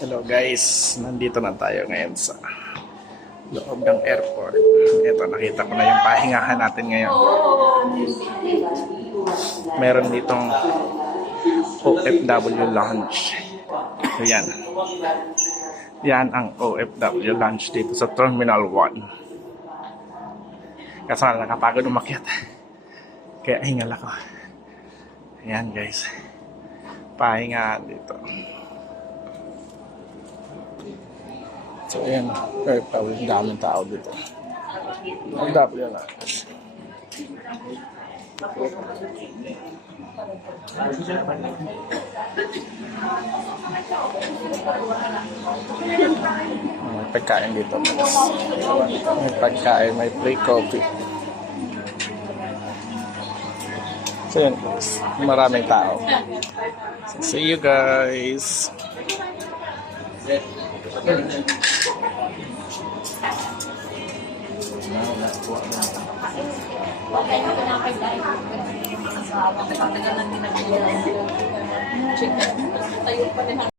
Hello guys, nandito na tayo ngayon sa loob ng airport. Ito, nakita ko na yung pahingahan natin ngayon. Meron ditong OFW lounge. So yan. Yan ang OFW lounge dito sa Terminal 1. Kaso nga nakapagod umakyat. Kaya hingal ako. Ayan guys. Pahingahan dito. So, ayan. Very probably daming tao dito. Ang W lang. May pagkain dito. May pagkain, may free coffee. So, yun. Maraming tao. So, see you guys. Okay, ito na kay Dai. Sa asawa, matagal nang ginagawa. Chicken. Tayo pa rin.